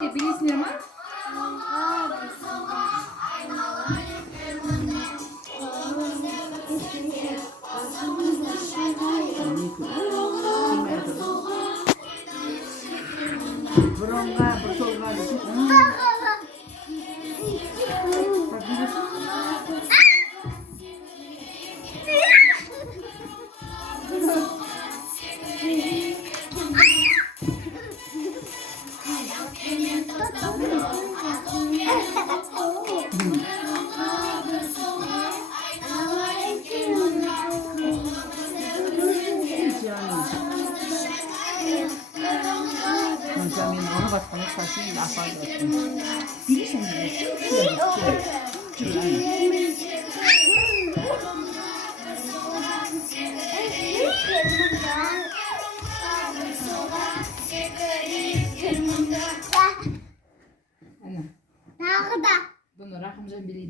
Bilisizler mi? Burunga, burunga. Jamin ona bakmanı saçını lafar ettim. Bilirsin mi? Ana. Bunu rakımcan bileyim.